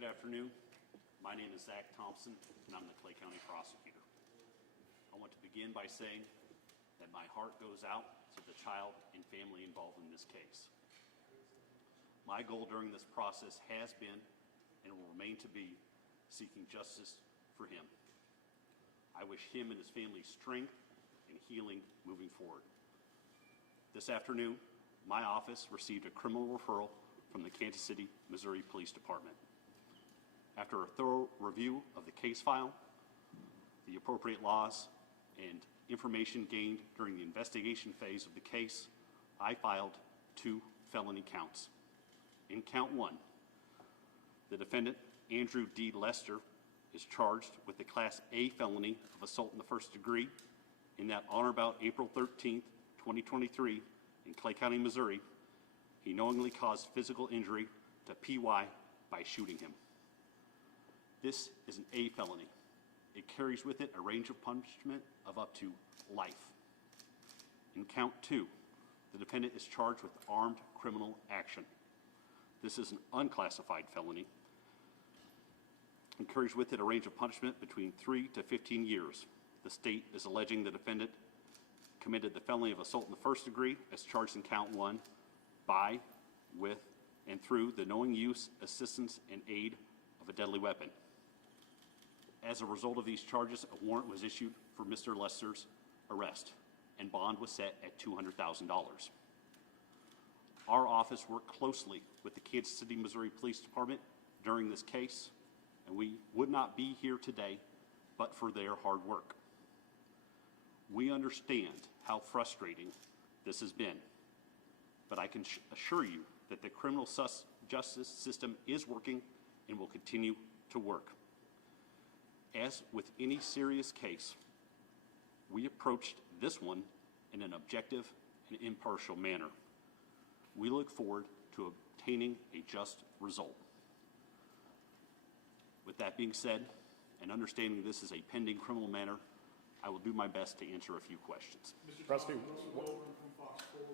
Good afternoon. My name is Zach Thompson, and I'm the Clay County Prosecutor. I want to begin by saying that my heart goes out to the child and family involved in this case. My goal during this process has been and will remain to be seeking justice for him. I wish him and his family strength and healing moving forward. This afternoon, my office received a criminal referral from the Kansas City, Missouri Police Department. After a thorough review of the case file, the appropriate laws, and information gained during the investigation phase of the case, I filed 2 felony counts. In count 1, the defendant, Andrew D. Lester, is charged with the Class A felony of assault in the first degree in that on or about April 13th, 2023, in Clay County, Missouri, he knowingly caused physical injury to P.Y. by shooting him. This is an A felony. It carries with it a range of punishment of up to life. In count 2, the defendant is charged with armed criminal action. This is an unclassified felony and carries with it a range of punishment between 3 to 15 years. The state is alleging the defendant committed the felony of assault in the first degree as charged in count 1 by, with, and through the knowing use, assistance, and aid of a deadly weapon. As a result of these charges, a warrant was issued for Mr. Lester's arrest, and bond was set at $200,000. Our office worked closely with the Kansas City, Missouri Police Department during this case, and we would not be here today but for their hard work. We understand how frustrating this has been, but I can assure you that the criminal justice system is working and will continue to work. As with any serious case, we approached this one in an objective and impartial manner. We look forward to obtaining a just result. With that being said, and understanding this is a pending criminal matter, I will do my best to answer a few questions. Mr. Thompson, from Fox 4,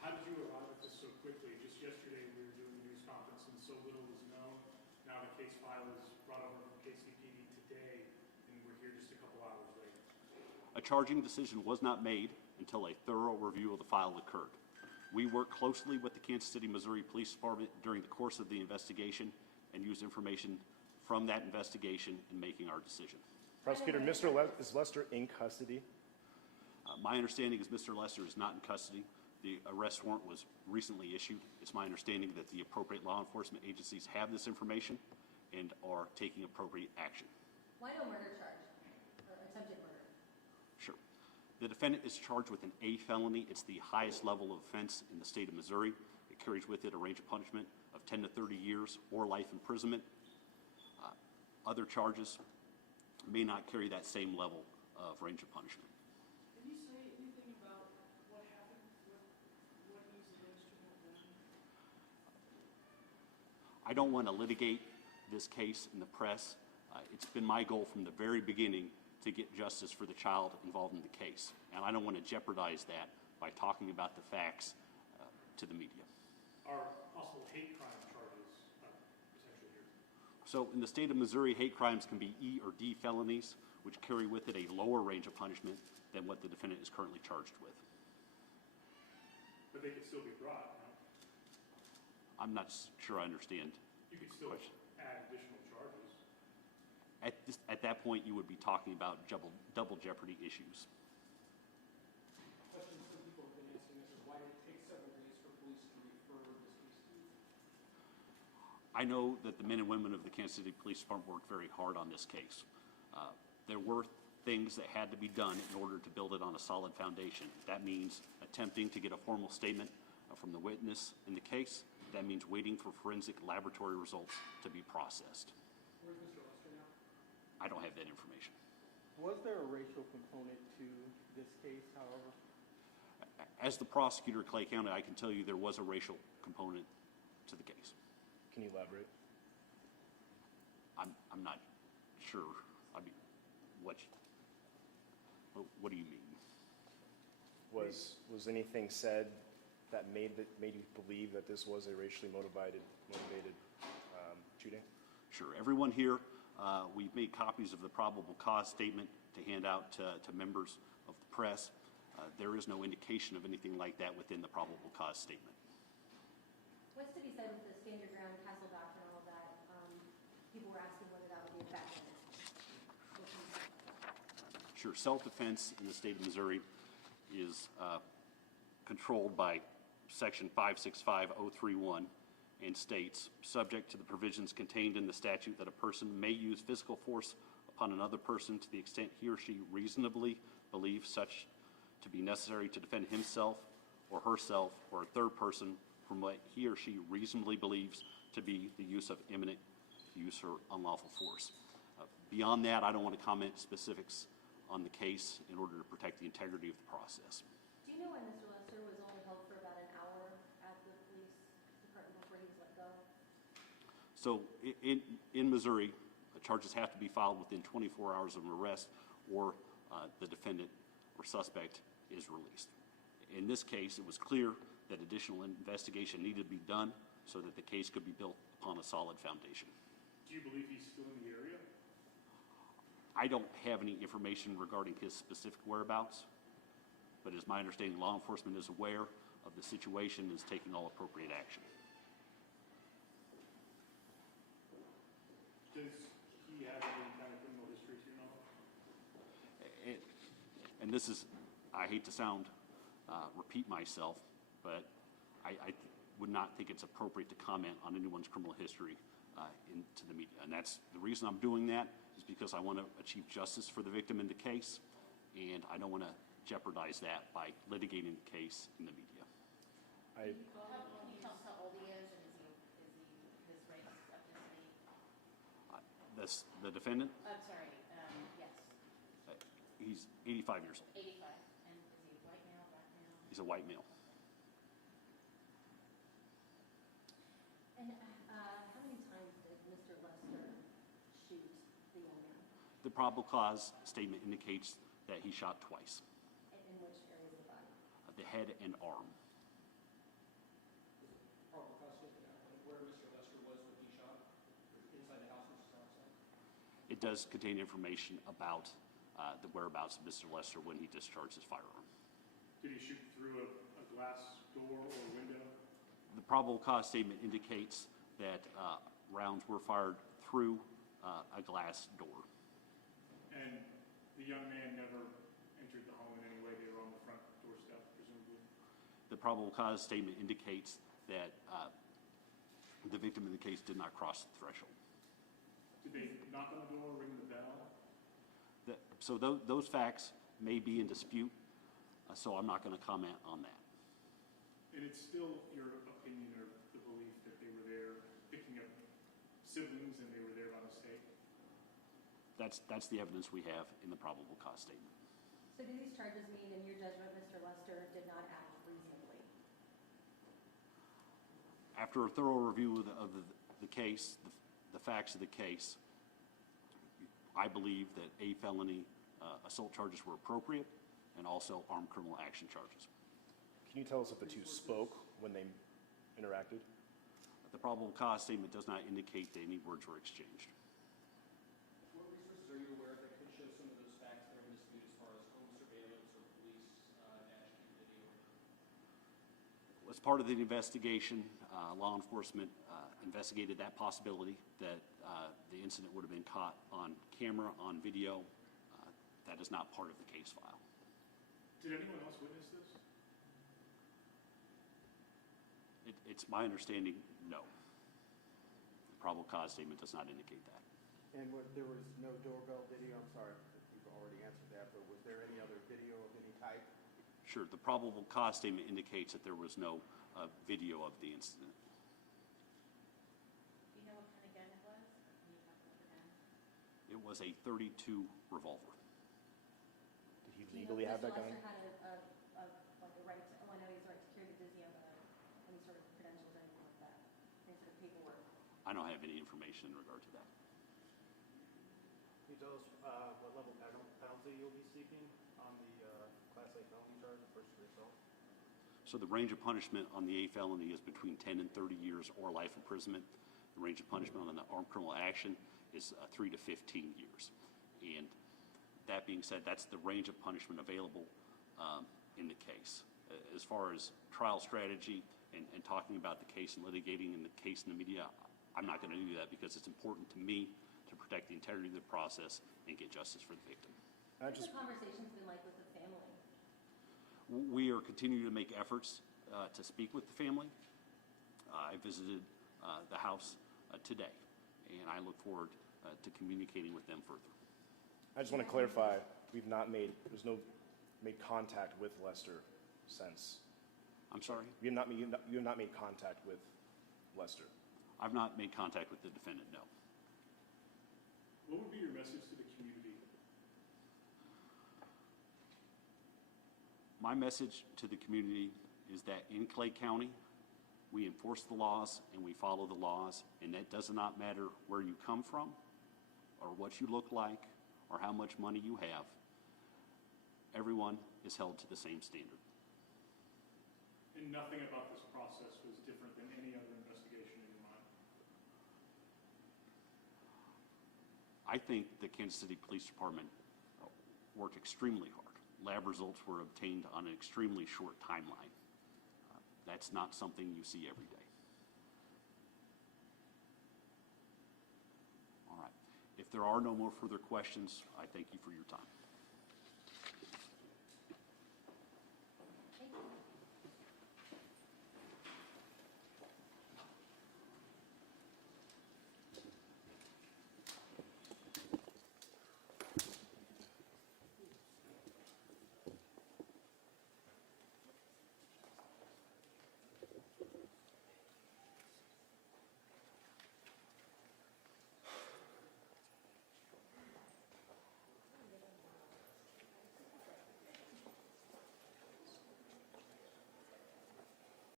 how did you arrive at this so quickly? Just yesterday we were doing a news conference and so little was known. Now the case file is brought over from KCPD today and we're here just a couple hours later. A charging decision was not made until a thorough review of the file occurred. We worked closely with the Kansas City, Missouri Police Department during the course of the investigation and used information from that investigation in making our decision. Prosecutor, is Lester in custody? My understanding is Mr. Lester is not in custody. The arrest warrant was recently issued. It's my understanding that the appropriate law enforcement agencies have this information and are taking appropriate action. Why no murder charge or attempted murder? Sure. The defendant is charged with an A felony. It's the highest level of offense in the state of Missouri. It carries with it a range of punishment of 10 to 30 years or life imprisonment. Other charges may not carry that same level of range of punishment. Can you say anything about what happened, what he's alleged to have done? I don't want to litigate this case in the press. It's been my goal from the very beginning to get justice for the child involved in the case, and I don't want to jeopardize that by talking about the facts to the media. Are possible hate crime charges potentially here? So in the state of Missouri, hate crimes can be E or D felonies, which carry with it a lower range of punishment than what the defendant is currently charged with. But they could still be brought, no? I'm not sure I understand. You could still add additional charges. At that point, you would be talking about double jeopardy issues. Questions some people have been asking us is why did it take several days for police to refer this case to you? I know that the men and women of the Kansas City Police Department worked very hard on this case. There were things that had to be done in order to build it on a solid foundation. That means attempting to get a formal statement from the witness in the case. That means waiting for forensic laboratory results to be processed. Where's Mr. Lester now? I don't have that information. Was there a racial component to this case, however? As the prosecutor of Clay County, I can tell you there was a racial component to the case. Can you elaborate? I'm not sure. I mean, what do you mean? Was anything said that made you believe that this was a racially motivated shooting? Sure. Everyone here, we've made copies of the probable cause statement to hand out to members of the press. There is no indication of anything like that within the probable cause statement. What's to be said with the stand your ground, castle doctrine, all of that? People were asking whether that would be effective. Sure. Self-defense in the state of Missouri is controlled by Section 565031 and states, subject to the provisions contained in the statute, that a person may use physical force upon another person to the extent he or she reasonably believes such to be necessary to defend himself or herself or a third person from what he or she reasonably believes to be the use of imminent use or unlawful force. Beyond that, I don't want to comment specifics on the case in order to protect the integrity of the process. Do you know why Mr. Lester was only held for about an hour at the police department before he was let go? So in Missouri, charges have to be filed within 24 hours of an arrest, or the defendant or suspect is released. In this case, it was clear that additional investigation needed to be done so that the case could be built upon a solid foundation. Do you believe he's still in the area? I don't have any information regarding his specific whereabouts, but it's my understanding law enforcement is aware of the situation and is taking all appropriate action. Does he have any kind of criminal history to your knowledge? And this is, I hate to repeat myself, but I would not think it's appropriate to comment on anyone's criminal history into the media. And that's the reason I'm doing that, is because I want to achieve justice for the victim in the case, and I don't want to jeopardize that by litigating the case in the media. Can you tell us how old he is, and is he his race, ethnicity? The defendant, I'm sorry, yes, he's 85 years old. 85. And is he white male, black male? He's a white male. And how many times did Mr. Lester shoot the young man? The probable cause statement indicates that he shot twice, In which areas of the body? the head and arm. Probable cause statement outlined where Mr. Lester was when he shot, inside the house, Mrs. Thompson? It does contain information about the whereabouts of Mr. Lester when he discharged his firearm. Did he shoot through a glass door or window? The probable cause statement indicates that rounds were fired through a glass door. And the young man never entered the home in any way? They were on the front doorstep, presumably? The probable cause statement indicates that the victim in the case did not cross the threshold. Did they knock on the door, ring the bell? So those facts may be in dispute, so I'm not going to comment on that. And it's still your opinion or the belief that they were there picking up siblings and they were there by mistake? That's the evidence we have in the probable cause statement. So do these charges mean, in your judgment, Mr. Lester did not act reasonably? After a thorough review of the case, the facts of the case, I believe that a felony assault charges were appropriate, and also armed criminal action charges. Can you tell us if the two spoke when they interacted? The probable cause statement does not indicate that any words were exchanged. What resources are you aware of that could show some of those facts that are in dispute as far as home surveillance or police dash cam video? As part of the investigation, law enforcement investigated that possibility that the incident would have been caught on camera, on video. That is not part of the case file. Did anyone else witness this? It's my understanding, no. The probable cause statement does not indicate that. And there was no doorbell video? I'm sorry if you've already answered that, but was there any other video of any type? Sure, the probable cause statement indicates that there was no video of the incident. Do you know what kind of gun it was? Can you talk about the gun? It was a .32 revolver. Did he legally have that gun? Mr. Lester had like a right to, I know he's right to carry, but does he have any sort of credentials or anything like that? Any sort of paperwork? I don't have any information in regard to that. Can you tell us what level penalty you'll be seeking on the Class A felony charge of first degree assault? So the range of punishment on the A felony is between 10 and 30 years or life imprisonment. The The range of punishment on the armed criminal action is 3 to 15 years. And that being said, that's the range of punishment available in the case. As far as trial strategy and talking about the case and litigating in the case in the media, I'm not going to do that because it's important to me to protect the integrity of the process and get justice for the victim. What's the conversations been like with the family? We are continuing to make efforts to speak with the family. I visited the house today, and I look forward to communicating with them further. I just want to clarify, there's no made contact with Lester since. I'm sorry? You have not made contact with Lester. I've not made contact with the defendant, no. What would be your message to the community? My message to the community is that in Clay County, we enforce the laws and we follow the laws, and that does not matter where you come from or what you look like or how much money you have. Everyone is held to the same standard. And nothing about this process was different than any other investigation in your mind? I think the Kansas City Police Department worked extremely hard. Lab results were obtained on an extremely short timeline. That's not something you see every day. All right. If there are no more further questions, I thank you for your time.